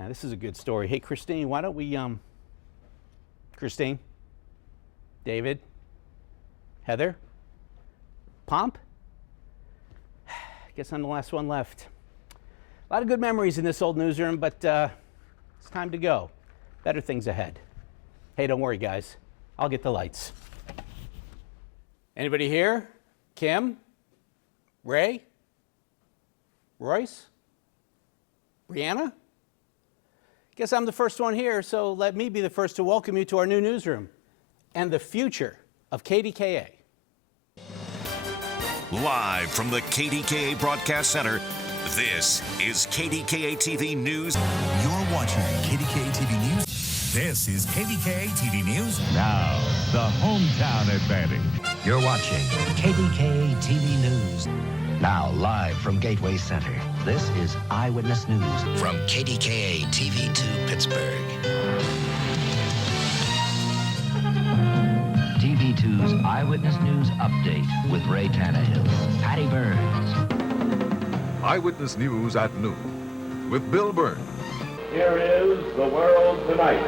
Now, this is a good story. Hey, Christine, why don't we, Christine, David, Heather, Pomp? Guess I'm the last one left. A lot of good memories in this old newsroom, but it's time to go. Better things ahead. Hey, don't worry, guys. I'll get the lights. Anybody here? Kim? Ray? Royce? Brianna? Guess I'm the first one here, so let me be the first to welcome you to our new newsroom and the future of KDKA. Live from the KDKA Broadcast Center, this is KDKA TV News. You're watching KDKA TV News. This is KDKA TV News. Now, the hometown advantage. You're watching KDKA TV News. Now, live from Gateway Center, this is Eyewitness News from KDKA TV 2 Pittsburgh. TV2's Eyewitness News Update with Ray Tannehill, Patty Burns. Eyewitness News at noon with Bill Burns. Here is the world tonight.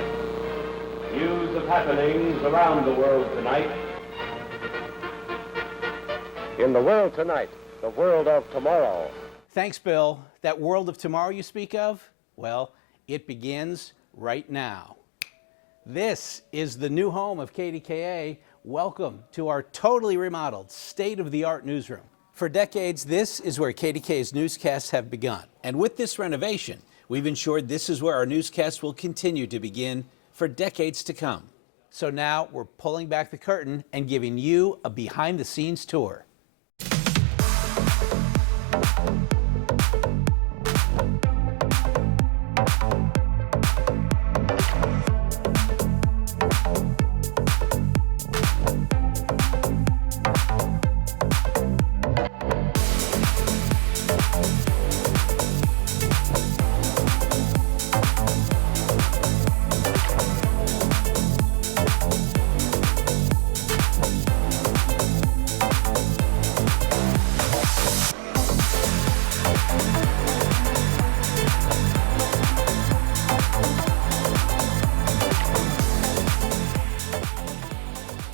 News of happenings around the world tonight. In the world tonight, the world of tomorrow. Thanks, Bill. That world of tomorrow you speak of, well, it begins right now. This is the new home of KDKA. Welcome to our totally remodeled, state-of-the-art newsroom. For decades, this is where KDKA's newscasts have begun. And with this renovation, we've ensured this is where our newscasts will continue to begin for decades to come. So now we're pulling back the curtain and giving you a behind-the-scenes tour.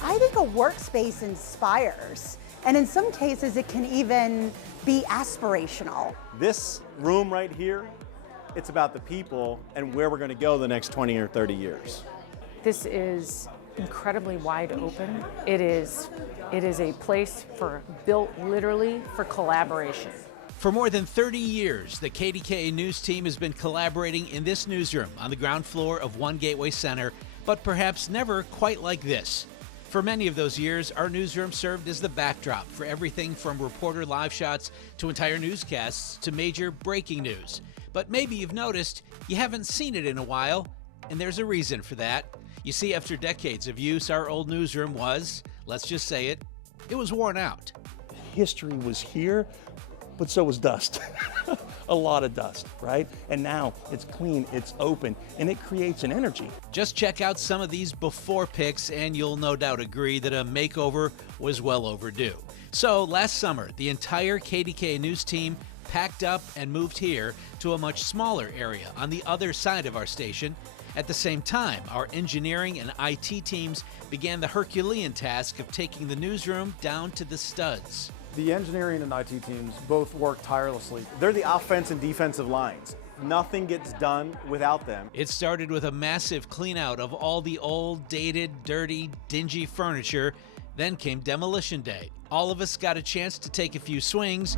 I think a workspace inspires, and in some cases it can even be aspirational. This room right here, it's about the people and where we're going to go the next 20 or 30 years. This is incredibly wide open. It is a place built literally for collaboration. For more than 30 years, the KDKA News team has been collaborating in this newsroom on the ground floor of One Gateway Center, but perhaps never quite like this. For many of those years, our newsroom served as the backdrop for everything from reporter live shots to entire newscasts to major breaking news. But maybe you've noticed you haven't seen it in a while, and there's a reason for that. You see, after decades of use, our old newsroom was, let's just say it was worn out. History was here, but so was dust. A lot of dust, right? And now it's clean, it's open, and it creates an energy. Just check out some of these before pics and you'll no doubt agree that a makeover was well overdue. So last summer, the entire KDKA News team packed up and moved here to a much smaller area on the other side of our station. At the same time, our engineering and IT teams began the Herculean task of taking the newsroom down to the studs. The engineering and IT teams both work tirelessly. They're the offense and defensive lines. Nothing gets done without them. It started with a massive clean out of all the old, dated, dirty, dingy furniture. Then came demolition day. All of us got a chance to take a few swings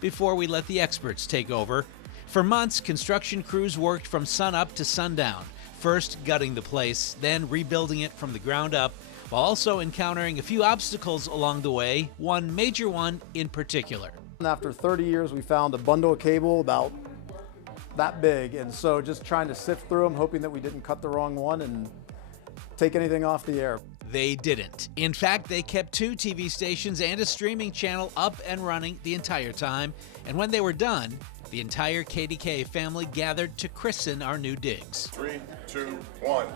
before we let the experts take over. For months, construction crews worked from sunup to sundown, first gutting the place, then rebuilding it from the ground up, while also encountering a few obstacles along the way, one major one in particular. After 30 years, we found a bundle of cable about that big, and so just trying to sift through them, hoping that we didn't cut the wrong one and take anything off the air. They didn't. In fact, they kept 2 TV stations and a streaming channel up and running the entire time, and when they were done, the entire KDKA family gathered to christen our new digs. 3, 2, 1.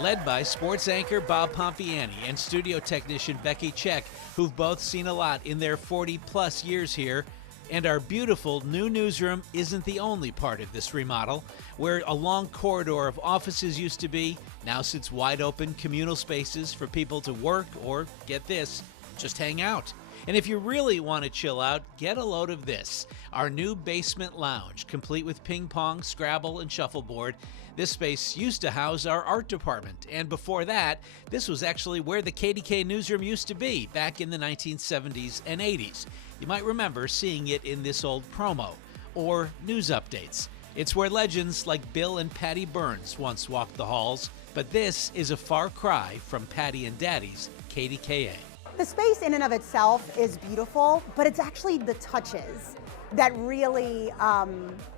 led by sports anchor Bob Pompiani and studio technician Becky Check, who've both seen a lot in their 40-plus years here. And our beautiful new newsroom isn't the only part of this remodel. Where a long corridor of offices used to be, now sits wide open communal spaces for people to work or, get this, just hang out. And if you really want to chill out, get a load of this, our new basement lounge, complete with ping pong, Scrabble, and shuffleboard. This space used to house our art department, and before that, this was actually where the KDKA newsroom used to be back in the 1970s and 80s. You might remember seeing it in this old promo, or news updates. It's where legends like Bill and Patty Burns once walked the halls, but this is a far cry from Patty and Daddy's KDKA. The space in and of itself is beautiful, but it's actually the touches that really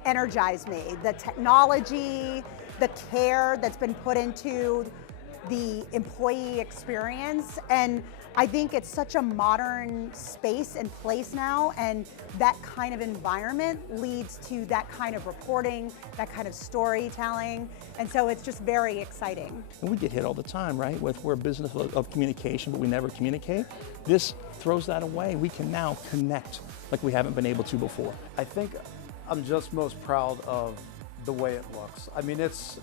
energize me. The technology, the care that's been put into the employee experience, and I think it's such a modern space and place now, and that kind of environment leads to that kind of reporting, that kind of storytelling, and so it's just very exciting. And we get hit all the time, right, with we're a business of communication, but we never communicate. This throws that away. We can now connect like we haven't been able to before. I think I'm just most proud of the way it looks. I mean, it's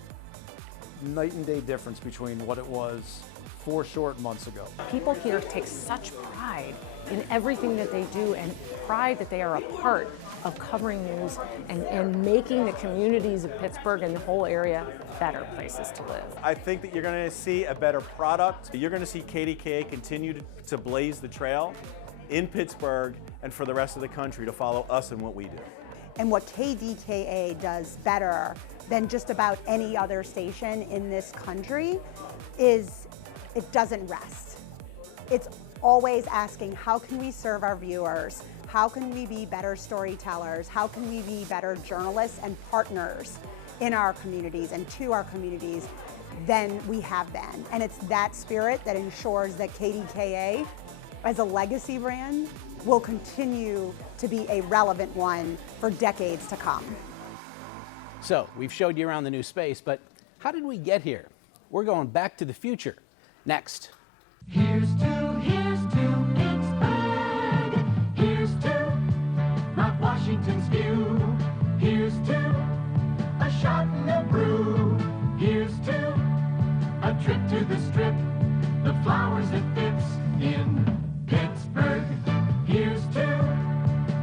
night and day difference between what it was 4 short months ago. People here take such pride in everything that they do, and pride that they are a part of covering news and making the communities of Pittsburgh and the whole area better places to live. I think that you're going to see a better product. You're going to see KDKA continue to blaze the trail in Pittsburgh and for the rest of the country to follow us in what we do. And what KDKA does better than just about any other station in this country is it doesn't rest. It's always asking, how can we serve our viewers? How can we be better storytellers? How can we be better journalists and partners in our communities and to our communities than we have been? And it's that spirit that ensures that KDKA, as a legacy brand, will continue to be a relevant one for decades to come. So, we've showed you around the new space, but how did we get here? We're going back to the future. Next. Here's to Pittsburgh. Here's to Mount Washington's view. Here's to a shot and a brew. Here's to a trip to the Strip. The flowers it fits in Pittsburgh. Here's to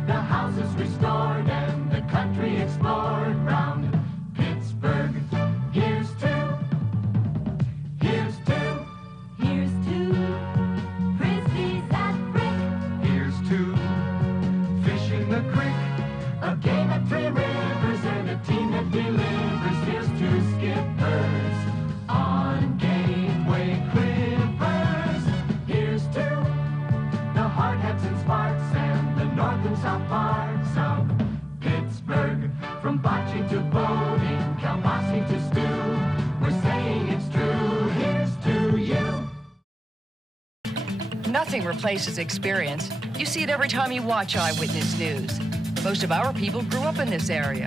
the houses restored and the country explored round Pittsburgh. Here's to Frisbees at Brick. Here's to fishing the creek. A game at 3 rivers and a team that delivers. Here's to skippers on Gateway Clippers. Here's to the hard hats and sparks and the north and south parts of Pittsburgh. From bocce to boating, kielbasa to stew, we're saying it's true. Here's to you. Nothing replaces experience. You see it every time you watch Eyewitness News. Most of our people grew up in this area.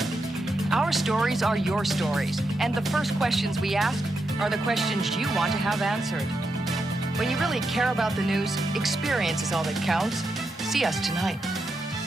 Our stories are your stories, and the first questions we ask are the questions you want to have answered. When you really care about the news, experience is all that counts. See us tonight.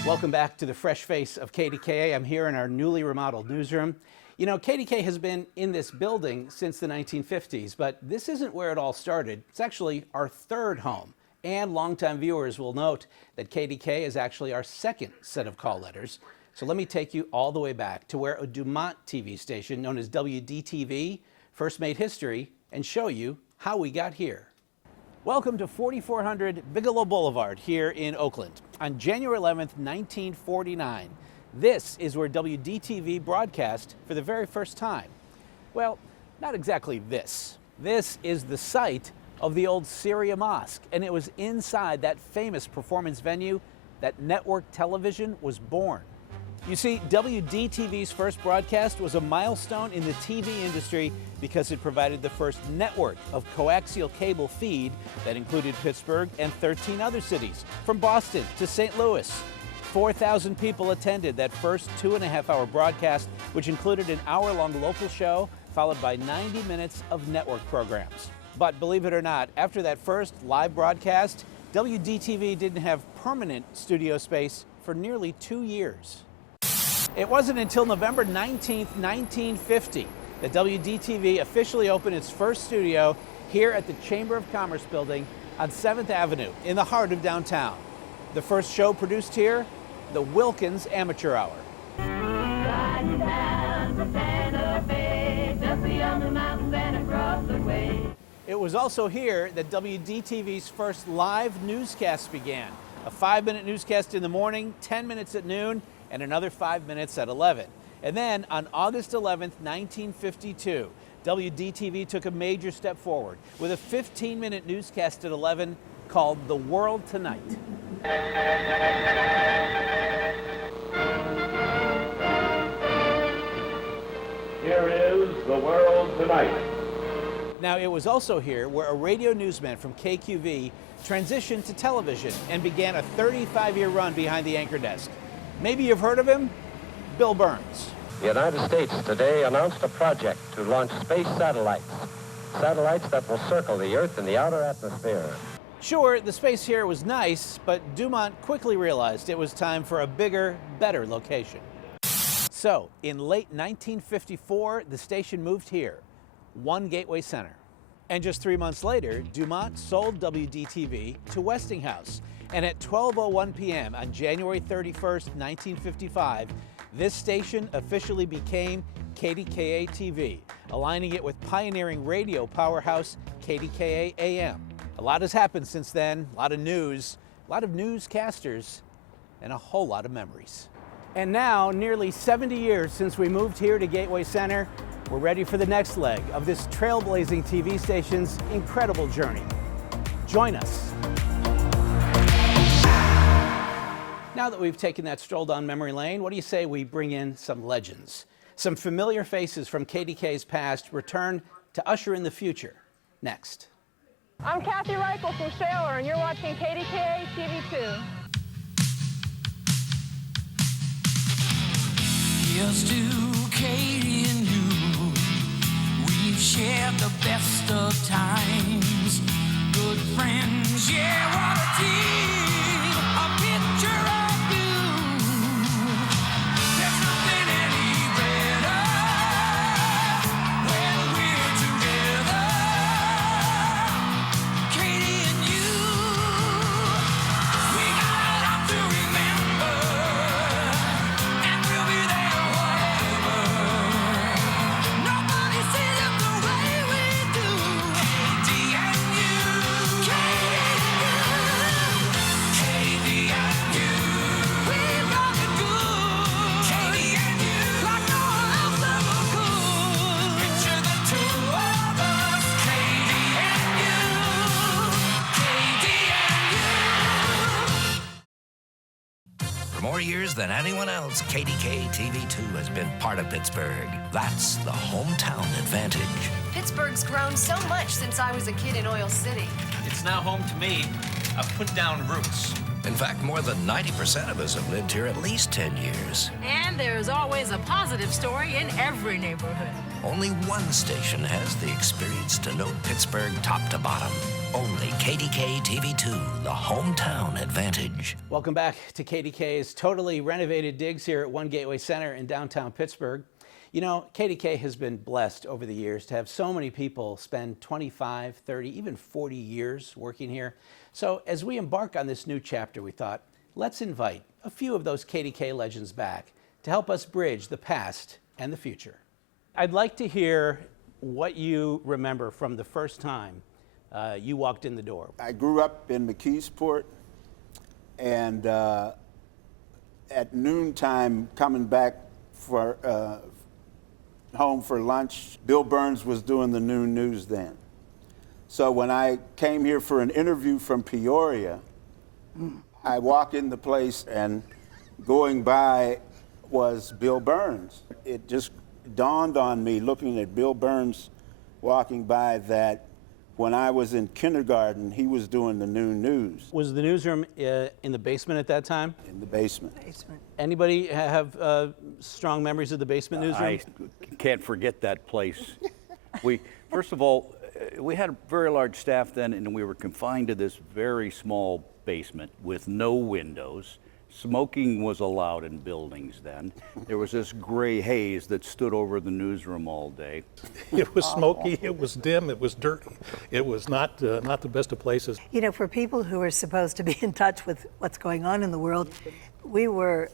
Welcome back to the fresh face of KDKA. I'm here in our newly remodeled newsroom. You know, KDKA has been in this building since the 1950s, but this isn't where it all started. It's actually our 3rd home. And longtime viewers will note that KDKA is actually our 2nd set of call letters. So let me take you all the way back to where a Dumont TV station known as wdtv first made history and show you how we got here. Welcome to 4400 Bigelow Boulevard here in Oakland. On January 11th, 1949, this is where WDTV broadcast for the very first time. Well, not exactly this. This is the site of the old Syria Mosque, and it was inside that famous performance venue that network television was born. You see, WDTV's first broadcast was a milestone in the TV industry because it provided the first network of coaxial cable feed that included Pittsburgh and 13 other cities, from Boston to St. Louis. 4,000 people attended that first 2.5-hour broadcast, which included an hour-long local show followed by 90 minutes of network programs. But believe it or not, after that first live broadcast, WDTV didn't have permanent studio space for nearly 2 years. It wasn't until November 19th, 1950, that WDTV officially opened its first studio here at the Chamber of Commerce building on 7th Avenue in the heart of downtown. The first show produced here, the Wilkins Amateur Hour. It was also here that WDTV's first live newscast began. A 5-minute newscast in the morning, 10 minutes at noon, and another 5 minutes at 11. And then on August 11th, 1952, WDTV took a major step forward with a 15-minute newscast at 11 called The World Tonight. Here is The World Tonight. Now, it was also here where a radio newsman from KQV transitioned to television and began a 35-year run behind the anchor desk. Maybe you've heard of him, Bill Burns. The United States today announced a project to launch space satellites, satellites that will circle the Earth in the outer atmosphere. Sure, the space here was nice, but Dumont quickly realized it was time for a bigger, better location. So, in late 1954, the station moved here, One Gateway Center. And just 3 months later, Dumont sold WDTV to Westinghouse. And at 12:01 p.m. on January 31st, 1955, this station officially became KDKA TV, aligning it with pioneering radio powerhouse KDKA AM. A lot has happened since then, a lot of news, a lot of newscasters, and a whole lot of memories. And now, nearly 70 years since we moved here to Gateway Center, we're ready for the next leg of this trailblazing TV station's incredible journey. Join us. Now that we've taken that stroll down memory lane, what do you say we bring in some legends? Some familiar faces from KDK's past return to usher in the future. Next. I'm Kathy Reichel from Shaler, and you're watching KDKA TV 2. Here's to Katie and you. We've shared the best of times. Good friends, yeah, what a team. A picture of you. There's nothing any better when we're together. Katie and you. We got a lot to remember. And we'll be there forever. Nobody sees it the way we do. Katie and you. Katie and you. Katie and you. We rock it good. Katie and you. Like no one else ever could. Picture the two of us. Katie and you. Katie and you. For more years than anyone else, KDKA TV 2 has been part of Pittsburgh. That's the hometown advantage. Pittsburgh's grown so much since I was a kid in Oil City. It's now home to me. I've put down roots. In fact, more than 90% of us have lived here at least 10 years. And there's always a positive story in every neighborhood. Only one station has the experience to know Pittsburgh top to bottom. Only KDKA TV 2, the hometown advantage. Welcome back to KDK's totally renovated digs here at One Gateway Center in downtown Pittsburgh. You know, KDK has been blessed over the years to have so many people spend 25, 30, even 40 years working here. So as we embark on this new chapter, we thought, let's invite a few of those KDK legends back to help us bridge the past and the future. I'd like to hear what you remember from the first time you walked in the door. I grew up in McKeesport, and at noontime, coming back for home for lunch, Bill Burns was doing the noon news then. So when I came here for an interview from Peoria, I walk in the place, and going by was Bill Burns. It just dawned on me, looking at Bill Burns walking by, that when I was in kindergarten, he was doing the noon news. Was the newsroom in the basement at that time? In the basement. Anybody have strong memories of the basement newsroom? I can't forget that place. First of all, we had a very large staff then, and we were confined to this very small basement with no windows. Smoking was allowed in buildings then. There was this gray haze that stood over the newsroom all day. It was smoky, it was dim, it was dirty. It was not the best of places. You know, for people who are supposed to be in touch with what's going on in the world, we were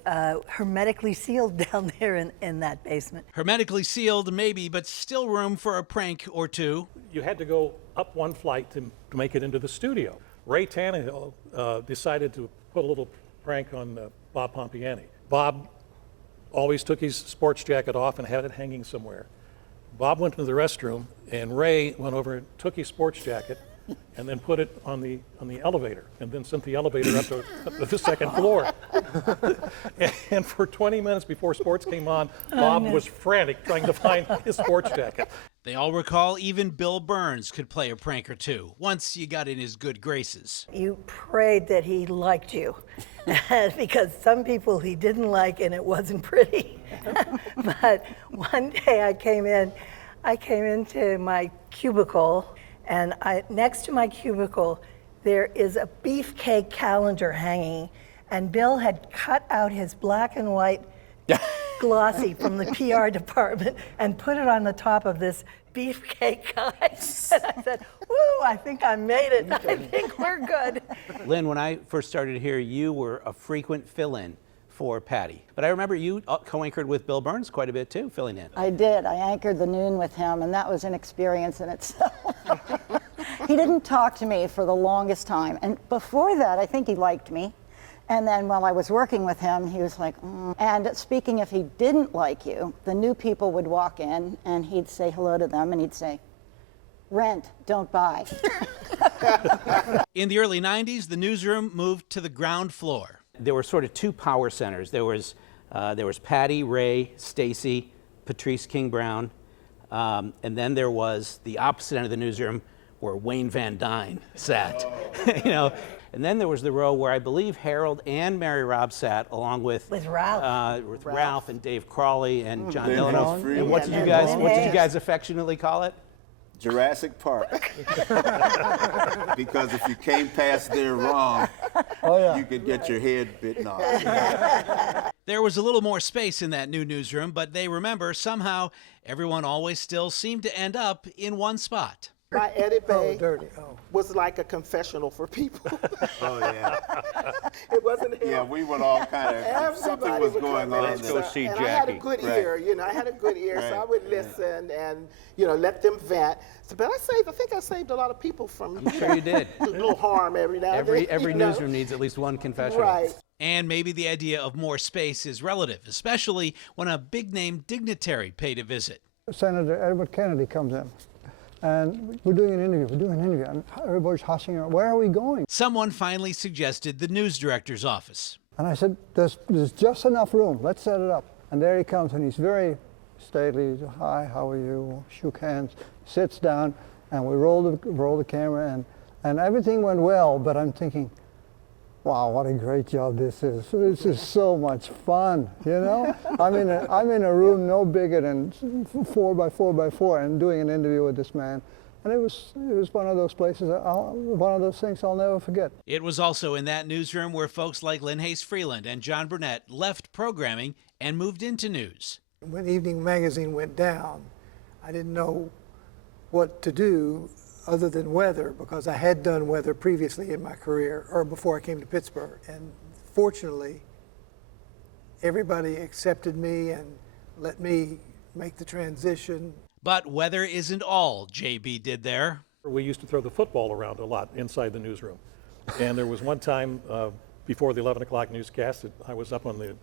hermetically sealed down there in that basement. Hermetically sealed, maybe, but still room for a prank or two. You had to go up one flight to make it into the studio. Ray Tannehill decided to put a little prank on Bob Pompiani. Bob always took his sports jacket off and had it hanging somewhere. Bob went to the restroom, and Ray went over and took his sports jacket and then put it on the elevator, and then sent the elevator up to the second floor. And for 20 minutes before sports came on, Bob was frantic trying to find his sports jacket. They all recall even Bill Burns could play a prank or two, once you got in his good graces. You prayed that he liked you, because some people he didn't like, and it wasn't pretty. But one day I came into my cubicle, and next to my cubicle, there is a beefcake calendar hanging, and Bill had cut out his black and white glossy from the PR department and put it on the top of this beefcake guy. And I said, woo, I think I made it. I think we're good. Lynn, when I first started here, you were a frequent fill-in for Patty. But I remember you co-anchored with Bill Burns quite a bit too, filling in. I did. I anchored the noon with him, and that was an experience in itself. He didn't talk to me for the longest time. And before that, I think he liked me. And then while I was working with him, he was like, And speaking, if he didn't like you, the new people would walk in, and he'd say hello to them, and he'd say, rent, don't buy. In the early 90s, the newsroom moved to the ground floor. There were sort of two power centers. There was Patty, Ray, Stacy, Patrice King Brown, and then there was the opposite end of the newsroom where Wayne Van Dyne sat. And then there was the row where I believe Harold and Mary Robb sat, along with Ralph and Dave Crawley and John Delano. And what did you guys affectionately call it? Jurassic Park. Because if you came past there wrong, you could get your head bitten off. There was a little more space in that new newsroom, but they remember somehow everyone always still seemed to end up in one spot. My edit bay was like a confessional for people. Oh, yeah. It wasn't him. Yeah, we would all kind of, something was going on. Let's go see Jackie. I had a good ear, I had a good ear, so I would listen and, let them vent. So, but I think I saved a lot of people from I'm sure you did. a little harm every now and then. Every newsroom needs at least one confessional. Right. And maybe the idea of more space is relative, especially when a big-name dignitary paid a visit. Senator Edward Kennedy comes in. And we're doing an interview, and everybody's hushing around. Where are we going? Someone finally suggested the news director's office. And I said, there's just enough room. Let's set it up. And there he comes, and he's very stately. He said, hi, how are you? Shook hands, sits down, and we roll the camera, and everything went well, but I'm thinking, wow, what a great job this is. This is so much fun, I'm in a room no bigger than 4 by 4 by 4 and doing an interview with this man. And it was one of those places, one of those things I'll never forget. It was also in that newsroom where folks like Lynn Hayes Freeland and John Burnett left programming and moved into news. When Evening Magazine went down, I didn't know what to do other than weather, because I had done weather previously in my career, or before I came to Pittsburgh. And fortunately, everybody accepted me and let me make the transition. But weather isn't all JB did there. We used to throw the football around a lot inside the newsroom. And there was one time before the 11 o'clock newscast that I was up on the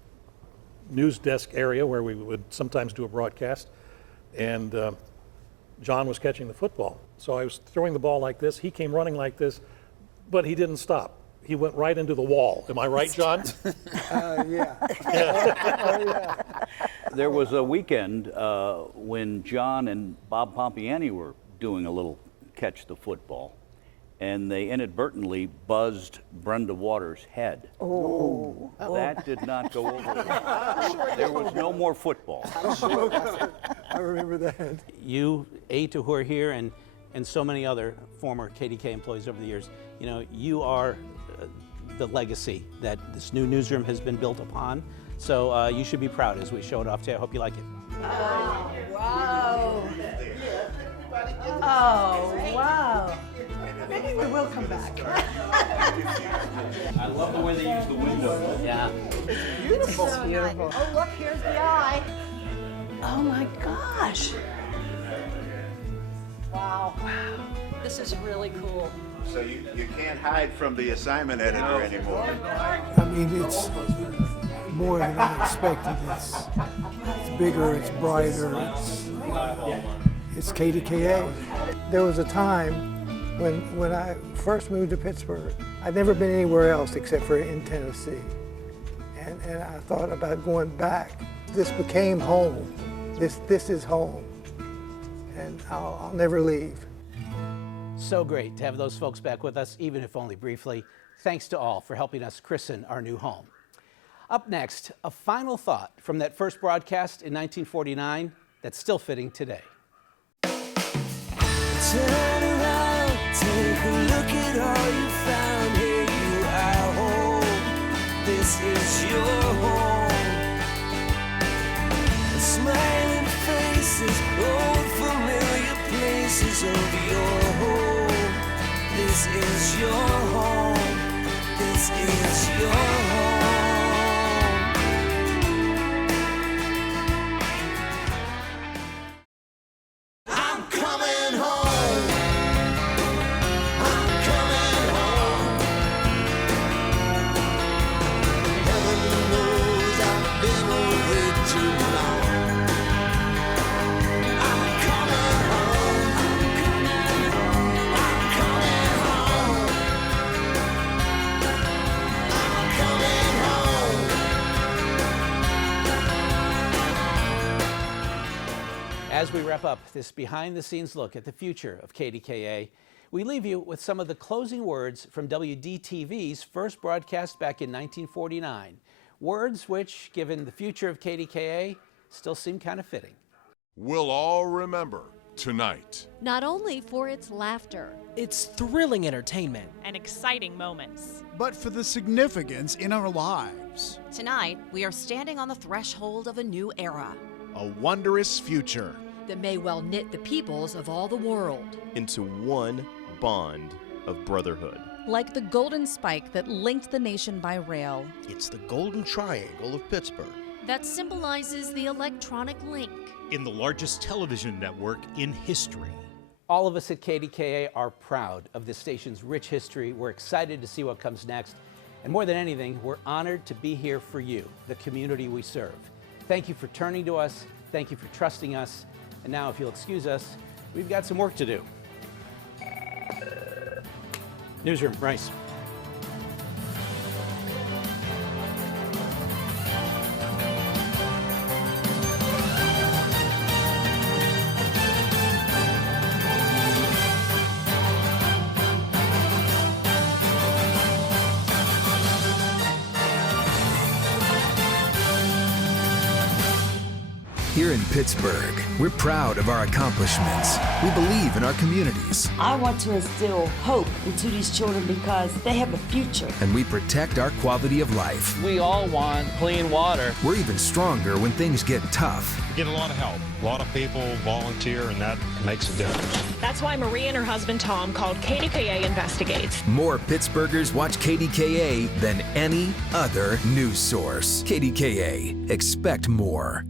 news desk area where we would sometimes do a broadcast. And John was catching the football. So I was throwing the ball like this. He came running like this, but he didn't stop. He went right into the wall. Am I right, John? Yeah. Yeah. There was a weekend when John and Bob Pompiani were doing a little catch the football, and they inadvertently buzzed Brenda Waters' head. That did not go over well. There was no more football. I remember that. You, who are here, and so many other former KDKA employees over the years, you know, you are the legacy that this new newsroom has been built upon. So you should be proud as we show it off today. I hope you like it. Oh, wow. Oh, wow. Maybe we will come back. I love the way they use the window. Yeah. It's beautiful. It's beautiful. Oh, look, here's the eye. Oh my gosh. Wow. This is really cool. So you can't hide from the assignment editor anymore. I mean, it's more than I expected. It's bigger, it's brighter, it's KDKA. There was a time when I first moved to Pittsburgh, I'd never been anywhere else except for in Tennessee. And I thought about going back. This became home. This is home. And I'll never leave. So great to have those folks back with us, even if only briefly. Thanks to all for helping us christen our new home. Up next, a final thought from that first broadcast in 1949 that's still fitting today. Turn around, take a look at all you found. Here you are home. This is your home. Smiling faces, old familiar places of your home. This is your home. This is your home. I'm coming home. I'm coming home. Heaven knows I've been away too long. As we wrap up this behind-the-scenes look at the future of KDKA, we leave you with some of the closing words from WDTV's first broadcast back in 1949. Words which, given the future of KDKA, still seem kind of fitting. We'll all remember tonight. Not only for its laughter, its thrilling entertainment, and exciting moments, but for the significance in our lives. Tonight, we are standing on the threshold of a new era. A wondrous future that may well knit the peoples of all the world into one bond of brotherhood. Like the golden spike that linked the nation by rail. It's the golden triangle of Pittsburgh. That symbolizes the electronic link. In the largest television network in history. All of us at KDKA are proud of this station's rich history. We're excited to see what comes next. And more than anything, we're honored to be here for you, the community we serve. Thank you for turning to us. Thank you for trusting us. And now, if you'll excuse us, we've got some work to do. Newsroom, Rice. Here in Pittsburgh, we're proud of our accomplishments. We believe in our communities. I want to instill hope into these children because they have a future. And we protect our quality of life. We all want clean water. We're even stronger when things get tough. We get a lot of help. A lot of people volunteer, and that makes a difference. That's why Marie and her husband Tom called KDKA Investigates. More Pittsburghers watch KDKA than any other news source. KDKA, expect more.